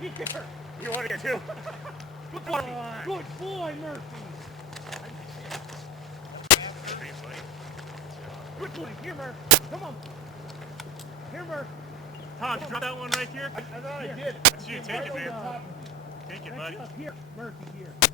here. You want it too? Good boy. Good boy, Murphy. Good boy. Here, Murph. Come on. Here, Murph. Tom, did you drop that one right here? I thought I did. That's you. Take it, man. Right Take it, Next buddy. up, here. Murphy, here.